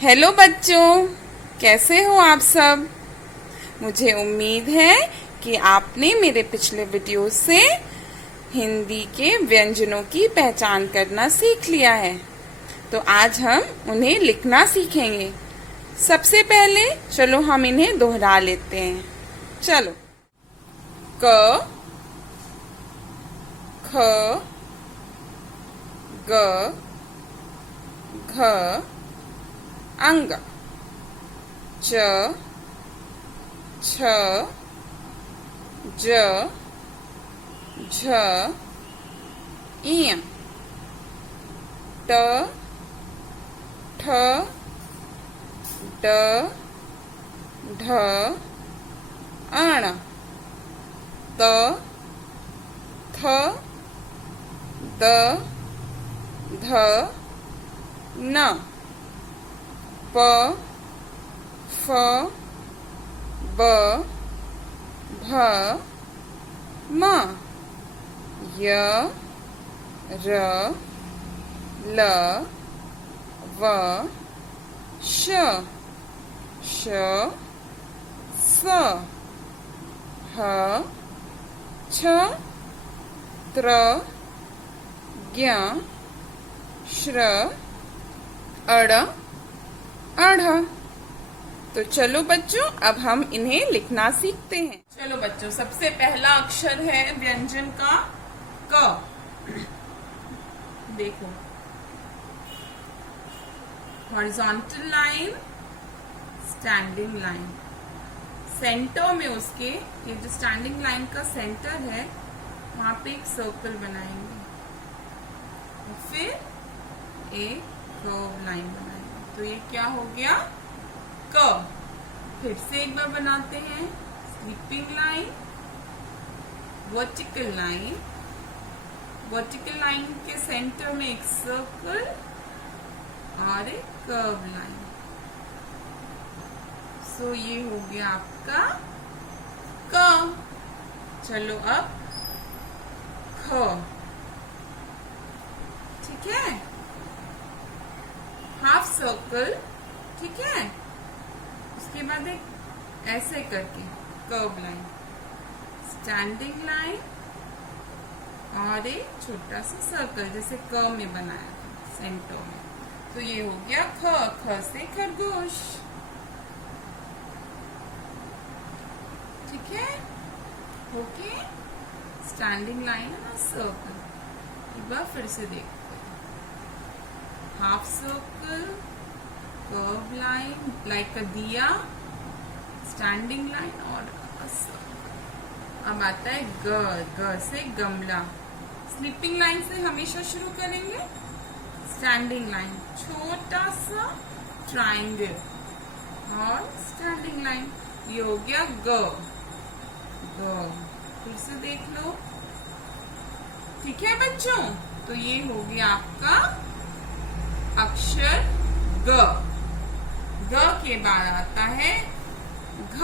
Hello बच्चों, कैसे हो आप सब। मुझे उम्मीद है कि आपने मेरे पिछले वीडियो से हिंदी के व्यंजनों की पहचान करना सीख लिया है। तो आज हम उन्हें लिखना सीखेंगे। सबसे पहले चलो हम इन्हें दोहरा लेते हैं। चलो, क, ख, ग, घ, अंग, च, छ, ज, झ, इय, ट, ठ, ड, ढ, अण, त, थ, द, ध, न, प, फ, ब, भ, म, य, र, ल, व, श, श, स, ह, छ, त्र, ज्ञ, श्र, अड़, अढ़। तो चलो बच्चों, अब हम इन्हें लिखना सीखते हैं। चलो बच्चों, सबसे पहला अक्षर है व्यंजन का क। देखो, horizontal line, standing line, centre में उसके, ये जो स्टैंडिंग लाइन का सेंटर है वहां पे एक सर्कल बनाएंगे और फिर एक कर्व लाइन बनाएंगे। तो ये क्या हो गया, क। फिर से एक बार बनाते हैं, sleeping line, vertical line, vertical line के सेंटर में एक सर्कल और एक कर्व लाइन। सो ये हो गया आपका क। चलो अब ख, ठीक है, हाफ सर्कल, ठीक है। उसके बाद एक ऐसे करके कर्व लाइन, स्टैंडिंग लाइन और एक छोटा सा सर्कल जैसे कर्व में बनाया सेंटर में। तो ये हो गया ख। ख से खरगोश, ठीक है। ओके, स्टैंडिंग लाइन और सर्कल। एक बार फिर से देखते हैं, half circle, curve line like अ दिया, स्टैंडिंग लाइन और a circle। अब आता है ग। ग से गमला, स्लीपिंग लाइन से हमेशा शुरू करेंगे, स्टैंडिंग लाइन, छोटा सा ट्रायंगल और स्टैंडिंग लाइन। ये हो गया ग। ग, फिर से देख लो, ठीक है बच्चों। तो ये हो गया आपका अक्षर ग। ग के बाद आता है घ।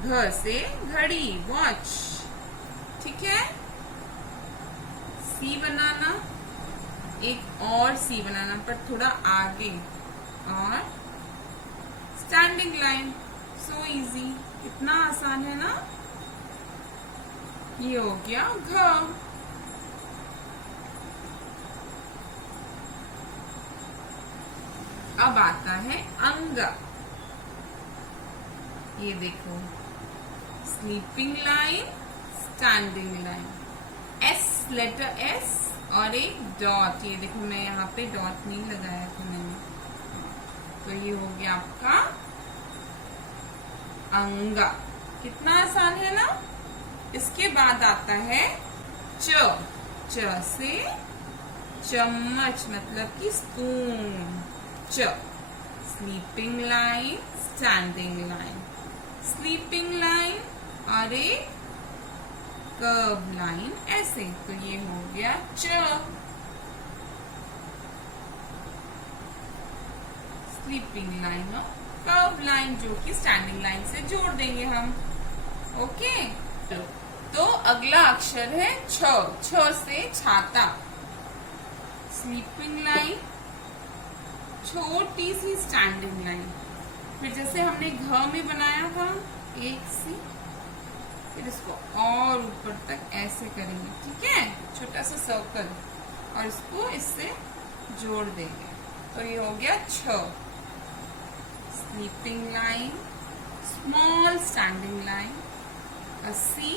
घ से घड़ी, वॉच, ठीक है। सी बनाना, एक और सी बनाना पर थोड़ा आगे, और स्टैंडिंग लाइन। सो इजी, कितना आसान है ना। ये हो गया घ। अब आता है अंग। ये देखो, sleeping line, standing line, S, letter S और एक डॉट। ये देखो, मैं यहाँ पे डॉट नहीं लगाया था मैंने। तो ये हो गया आपका अंग। कितना आसान है ना। इसके बाद आता है च। च से चम्मच, मतलब कि स्पून, च। Sleeping line, standing line, sleeping line और एक कर्व लाइन ऐसे। तो ये हो गया च। स्लीपिंग लाइन और कर्व लाइन, जो कि स्टैंडिंग लाइन से जोड़ देंगे हम। ओके, तो अगला अक्षर है छ। छ से छाता, स्लीपिंग लाइन, छोटी सी स्टैंडिंग लाइन। फिर जैसे हमने घ में बनाया था एक सी, फिर इसको और ऊपर तक ऐसे करेंगे, ठीक है, छोटा सा सर्कल, और इसको इससे जोड़ देंगे। तो ये हो गया 6। Sleeping line, small standing line, a C,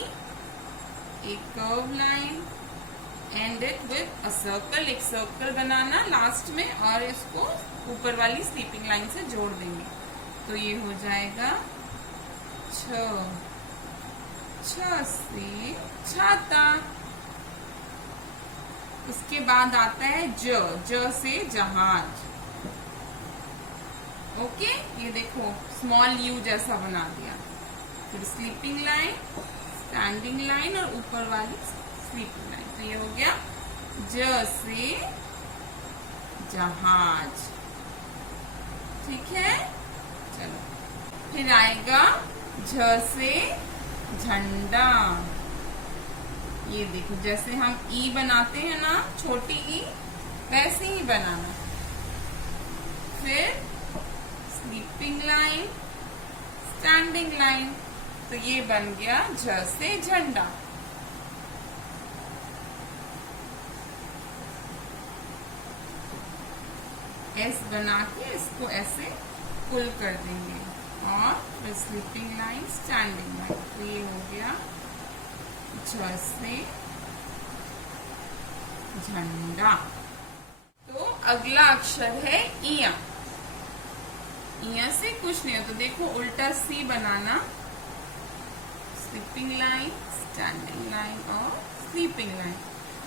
a curve line, end it with a circle। एक सर्कल बनाना लास्ट में और इसको ऊपर वाली स्लीपिंग लाइन से जोड़ देंगे। तो ये हो जाएगा 6। 6 से छाता। उसके बाद आता है ज से जहाज। ओके, ये देखो स्मॉल यू जैसा बना दिया। फिर स्लीपिंग लाइन, स्टैंडिंग लाइन और ऊपर वाली स्लीपिंग लाइन। तो ये हो गया ज से जहाज, ठीक है। चलो, फिर आएगा झ से झंडा। ये देखो जैसे हम ई बनाते हैं ना, छोटी ई, वैसे ही बनाना। फिर स्लीपिंग लाइन, स्टैंडिंग लाइन। तो ये बन गया झ से झंडा। एस बना के इसको ऐसे पुल कर देंगे और फिर स्लीपिंग लाइन, स्टैंडिंग लाइन। तो ये हो गया झ से झंडा। तो अगला अक्षर है इया। इया से कुछ नहीं हो, तो देखो उल्टा सी बनाना, स्लीपिंग लाइन, स्टैंडिंग लाइन और स्लीपिंग लाइन।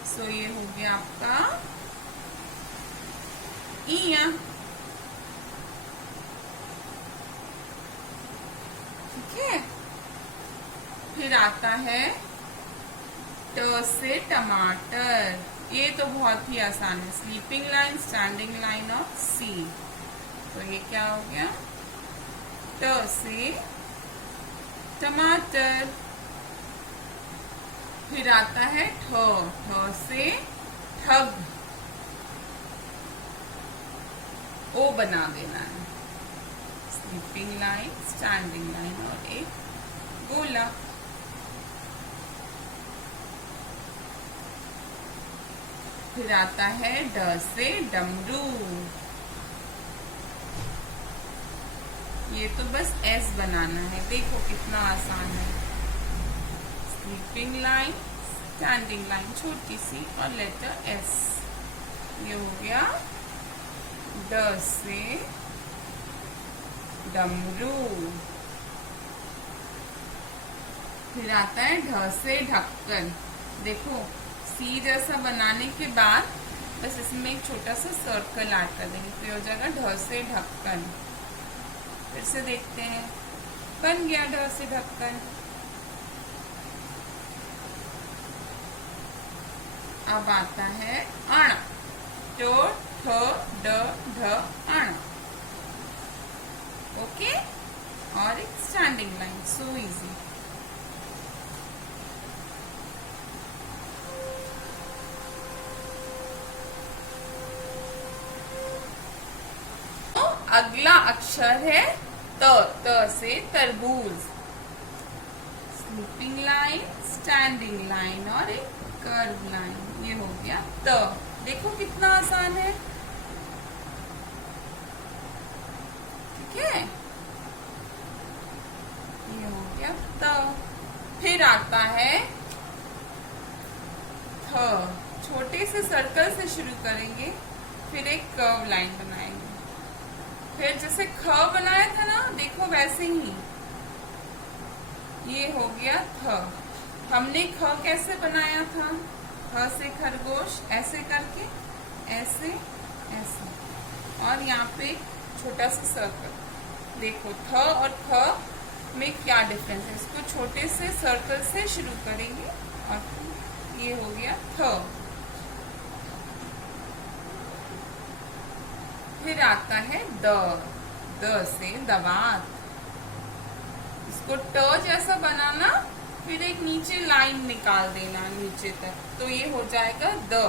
सो ये हो गया आपका इया, ठीक है। फिर आता है ट से टमाटर। ये तो बहुत ही आसान है, स्लीपिंग लाइन, स्टैंडिंग लाइन और सी। तो ये क्या हो गया, ट से टमाटर। फिर आता है ठ से ठग। ओ बना देना है, स्लीपिंग लाइन, स्टैंडिंग लाइन और एक गोला। फिर आता है ड से डमरू। ये तो बस एस बनाना है, देखो कितना आसान है। स्लीपिंग लाइन, स्टैंडिंग लाइन छोटी सी और लेटर एस। ये हो गया ड से डमरू। फिर आता है ढ से ढक्कन। देखो सी जैसा बनाने के बाद बस इसमें एक छोटा सा सर्कल ऐड कर देंगे, तो हो जाएगा ढ से ढक्कन। फिर से देखते हैं, बन गया ढ से ढक्कन। अब आता है अण। टो ठ ड ढ अण। ओके, और एक स्टैंडिंग लाइन, सो इजी। अगला अक्षर है त से तरबूज। स्लीपिंग लाइन, स्टैंडिंग लाइन और एक कर्व लाइन। ये हो गया त। देखो कितना आसान है, ठीक है। ये हो गया त। फिर आता है थ। छोटे से सर्कल से शुरू करेंगे, फिर एक कर्व लाइन बनाएंगे। फिर जैसे ख बनाया था ना, देखो वैसे ही ये हो गया थ। हमने ख कैसे बनाया था, ख से खरगोश, ऐसे करके, ऐसे ऐसे, और यहाँ पे छोटा सा सर्कल। देखो थ और ख में क्या डिफरेंस है, इसको छोटे से सर्कल से शुरू करेंगे और ये हो गया थ। फिर आता है द से दवात। इसको ट जैसा बनाना, फिर एक नीचे लाइन निकाल देना नीचे तक, तो ये हो जाएगा द।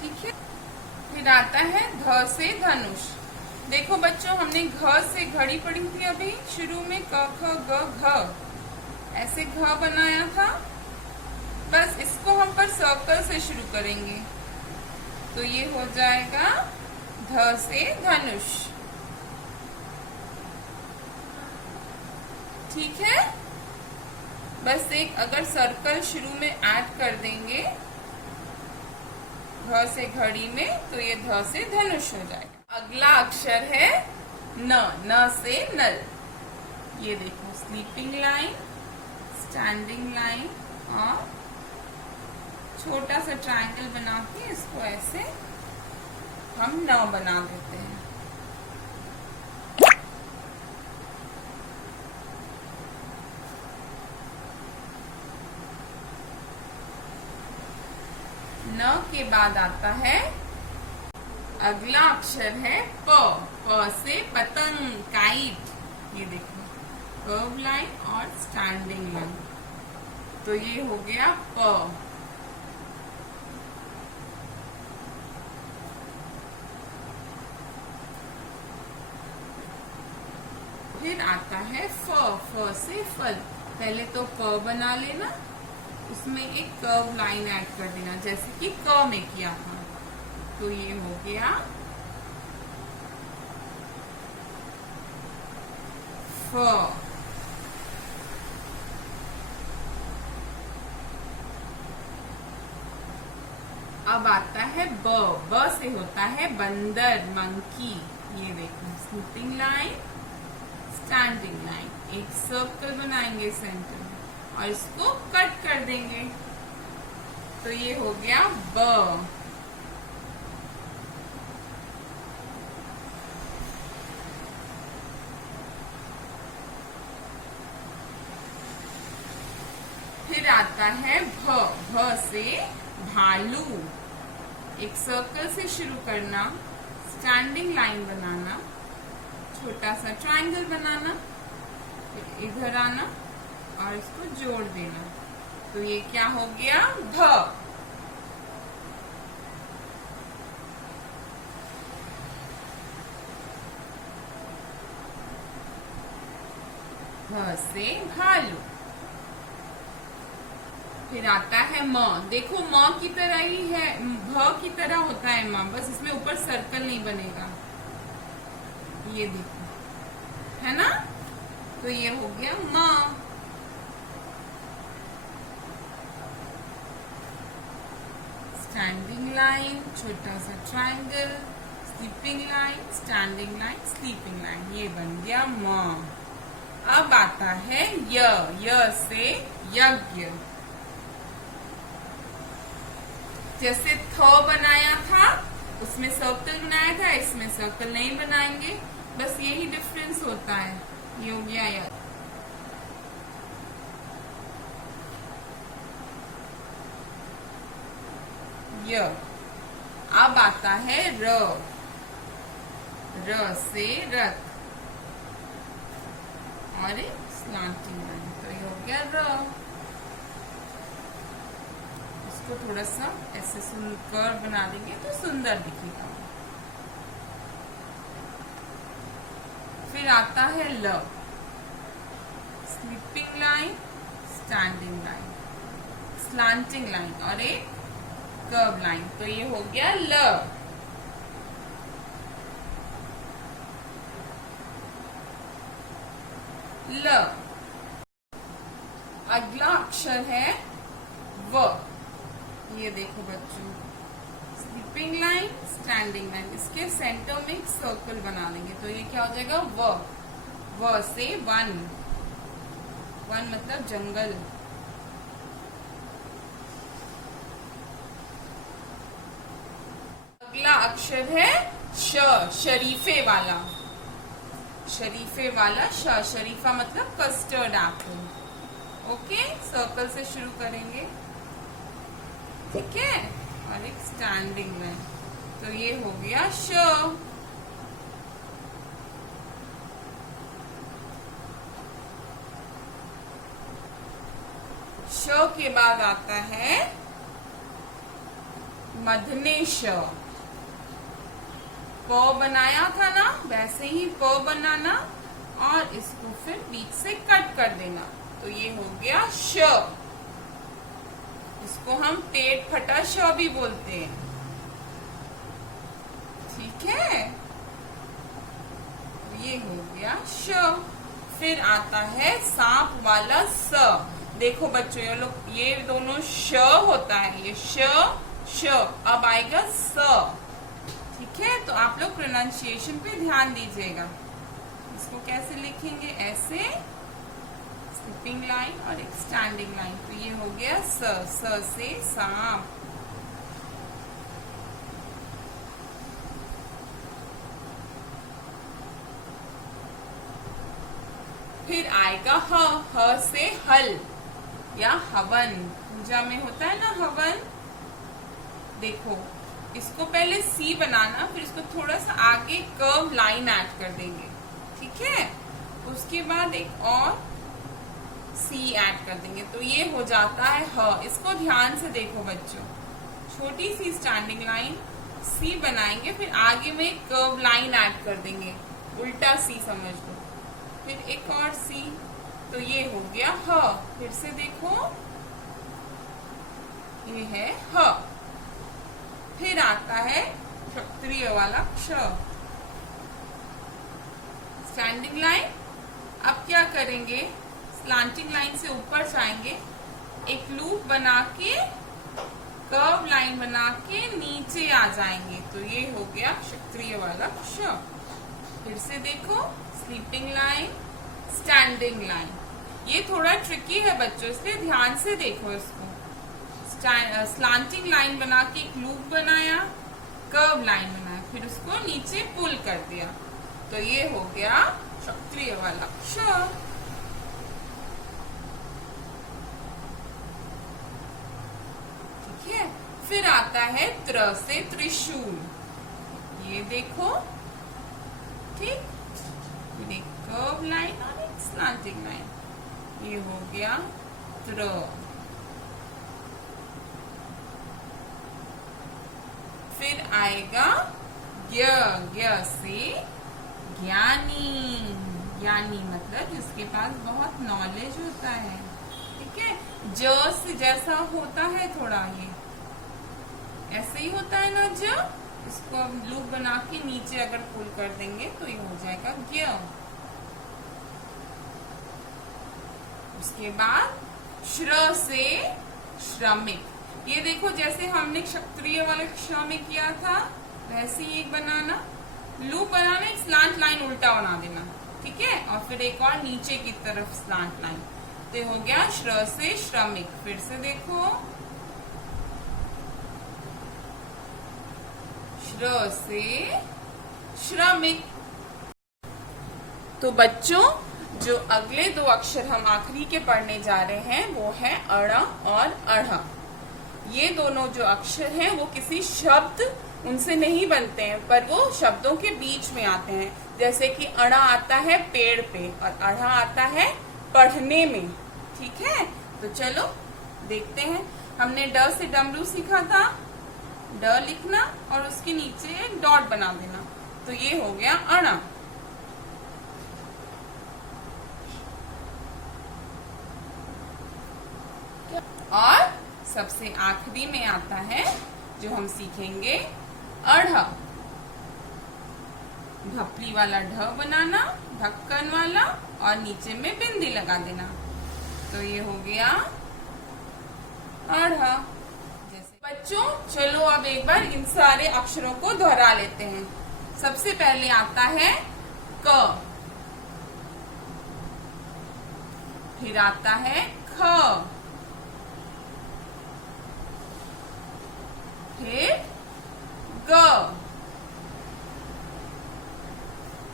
ठीक है। फिर आता है ध से धनुष। देखो बच्चों, हमने घ से घड़ी पढ़ी थी अभी शुरू में, क ख ग घ, ऐसे घ बनाया था। बस इसको हम पर सर्कल से शुरू करेंगे, तो ये हो जाएगा ध से धनुष। ठीक है। बस एक अगर सर्कल शुरू में ऐड कर देंगे घ से घड़ी में, तो ये ध से धनुष हो जाएगा। अगला अक्षर है न, न से नल। ये देखो, स्लीपिंग लाइन, स्टैंडिंग लाइन और छोटा सा ट्रायंगल बना के इसको ऐसे हम न बना देते हैं। न के बाद आता है अगला अक्षर है प। प से पतंग, काइट। ये देखो, कर्व लाइन और स्टैंडिंग लाइन, तो ये हो गया प। फिर आता है फ। फ से फल। पहले तो प बना लेना, उसमें एक कर्व लाइन ऐड कर देना, जैसे कि क में किया था, तो ये हो गया फ। अब आता है ब। ब से होता है बंदर, मंकी। ये देखो, स्लीपिंग लाइन, स्टैंडिंग लाइन, एक सर्कल बनाएंगे सेंटर में और इसको कट कर देंगे, तो ये हो गया ब। फिर आता है भ। भ से भालू। एक सर्कल से शुरू करना, स्टैंडिंग लाइन बनाना, छोटा सा ट्रायंगल बनाना, फिर इधर आना और इसको जोड़ देना, तो ये क्या हो गया भ। भ से भालू। फिर आता है म। देखो, म की तरह ही है, भ की तरह होता है म, बस इसमें ऊपर सर्कल नहीं बनेगा। ये देखो, है ना, तो ये हो गया म। स्टैंडिंग लाइन, छोटा सा triangle, sleeping line, standing line, sleeping line, ये बन गया म। अब आता है य। य से यज्ञ। जैसे थ बनाया था, उसमें सर्कल बनाया था, इसमें सर्कल नहीं बनाएंगे, बस यही डिफरेंस होता है। ये हो गया य। य। अब आता है र। र से रथ और एक स्लांटिंग लाइन, तो ये हो गया र। इसको थोड़ा सा ऐसे कर्व बना देंगे तो सुंदर दिखेगा। फिर आता है ल। Sleeping line, standing line, slanting line और एक कर्व लाइन, तो ये हो गया ल। ल। अगला अक्षर है व। ये देखो बच्चों, स्लीपिंग लाइन, स्टैंडिंग लाइन, इसके सेंटर में एक सर्कल बना देंगे, तो ये क्या हो जाएगा व। व से वन। वन मतलब जंगल। अगला अक्षर है श। शरीफे वाला। शरीफे वाला श। शरीफा मतलब कस्टर्ड एप्पल। ओके, सर्कल से शुरू करेंगे, ठीक है, और एक स्टैंडिंग लाइन, तो ये हो गया श। श के बाद आता है मधने श। प बनाया था ना, वैसे ही प बनाना और इसको फिर बीच से कट कर देना, तो ये हो गया श। इसको हम टेढ़ फटा श भी बोलते हैं। ठीक है, ये हो गया श। फिर आता है सांप वाला स। देखो बच्चों, ये लोग, ये दोनों श होता है, ये श श, अब आएगा स। ठीक है, तो आप लोग प्रोनाउंसिएशन पे ध्यान दीजिएगा। इसको कैसे लिखेंगे, ऐसे स्लिपिंग लाइन और एक स्टैंडिंग लाइन, तो ये हो गया स। स से सांप। फिर आएगा ह। ह से हल या हवन। पूजा में होता है ना हवन। देखो, इसको पहले सी बनाना, फिर इसको थोड़ा सा आगे कर्व लाइन ऐड कर देंगे। ठीक है, उसके बाद एक और सी ऐड कर देंगे, तो ये हो जाता है ह। इसको ध्यान से देखो बच्चों, छोटी सी स्टैंडिंग लाइन, सी बनाएंगे, फिर आगे में कर्व लाइन ऐड कर देंगे, उल्टा सी समझ लो, फिर एक और सी, तो ये हो गया ह। फिर से देखो, ये है ह। फिर आता है क्षत्रिय वाला क्ष। Standing line. अब क्या करेंगे, स्लांटिंग लाइन से ऊपर जाएंगे, एक लूप बना के, कर्व लाइन बना के नीचे आ जाएंगे, तो ये हो गया क्षत्रिय वाला क्ष। फिर से देखो, स्लीपिंग लाइन, स्टैंडिंग लाइन। ये थोड़ा ट्रिकी है बच्चों, इसलिए ध्यान से देखो इसको। स्लांटिंग लाइन बना के एक लूप बनाया, कर्व लाइन बनाया, फिर उसको नीचे पुल कर दिया, तो ये हो गया क्षत्रिय वाला क्ष। ठीक है, फिर आता है त्र से त्रिशूल। ये देखो, ठीक, फिर एक कर्व लाइन और एक स्लांटिंग लाइन, ये हो गया त्र। फिर आएगा ज्ञ। ज्ञ से ज्ञानी। ज्ञानी मतलब जिसके पास बहुत नॉलेज होता है। ठीक है, ज से जैसा होता है थोड़ा, ये ऐसे ही होता है ना ज, इसको लूप बना के नीचे अगर पुल कर देंगे तो ये हो जाएगा ज्ञ। उसके बाद श्र से श्रमिक। ये देखो, जैसे हमने क्षत्रिय वाले क्ष में किया था, वैसे ही एक बनाना, लूप बनाना, एक स्लांट लाइन उल्टा बना देना। ठीक है, और फिर एक और नीचे की तरफ स्लांट लाइन, तो हो गया श्र से श्रमिक। फिर से देखो, श्र से श्रमिक। तो बच्चों, जो अगले दो अक्षर हम आखिरी के पढ़ने जा रहे हैं वो है अण और अढ़। ये दोनों जो अक्षर हैं वो किसी शब्द उनसे नहीं बनते हैं, पर वो शब्दों के बीच में आते हैं। जैसे कि अणा आता है पेड़ पे और अढ़ा आता है पढ़ने में। ठीक है, तो चलो देखते हैं। हमने ड से डमरू सीखा था, ड लिखना और उसके नीचे एक डॉट बना देना, तो ये हो गया अणा। और सबसे आखिरी में आता है जो हम सीखेंगे अढ़। ढपली वाला ढ बनाना, ढक्कन वाला, और नीचे में बिंदी लगा देना, तो ये हो गया अढ़। जैसे बच्चों, चलो अब एक बार इन सारे अक्षरों को दोहरा लेते हैं। सबसे पहले आता है क, फिर आता है ख, फिर ग,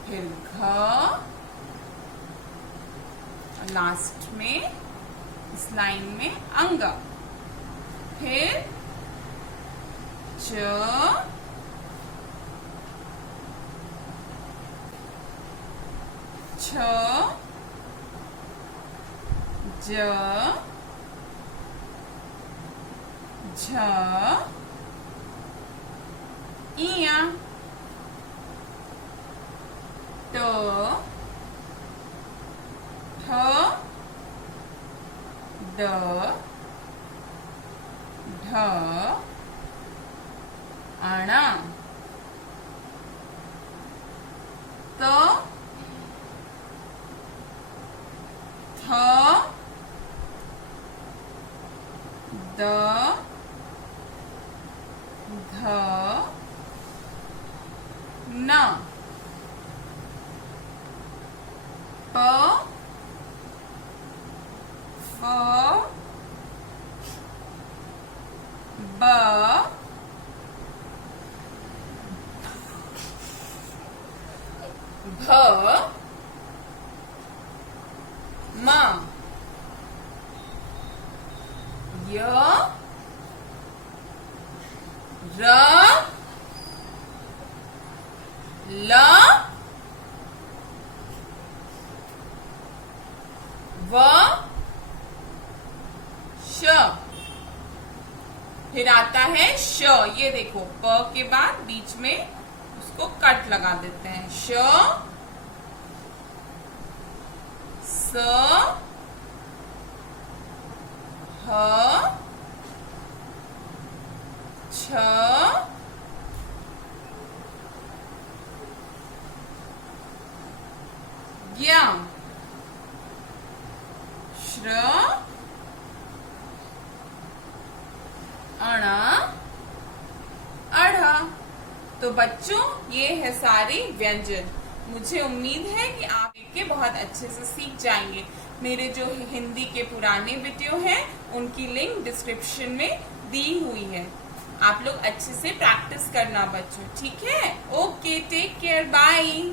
फिर घ, और लास्ट में इस लाइन में अंग, फिर च, छ, ज, झ, इया, ट, ठ, ड, ढ, अण, त, थ, द, ध, न, प, फ, ब, भ, म, य, र, ल, व, श। फिर आता है श। ये देखो प के बाद बीच में उसको कट लगा देते हैं। श, स, ह, छ, ज्ञ, श्र, अण, अढ़। तो बच्चों ये है सारे व्यंजन। मुझे उम्मीद है कि आप इनके बहुत अच्छे से सीख जाएंगे। मेरे जो हिंदी के पुराने वीडियो हैं उनकी लिंक डिस्क्रिप्शन में दी हुई है। आप लोग अच्छे से प्रैक्टिस करना बच्चों, ठीक है? Okay, take care, bye.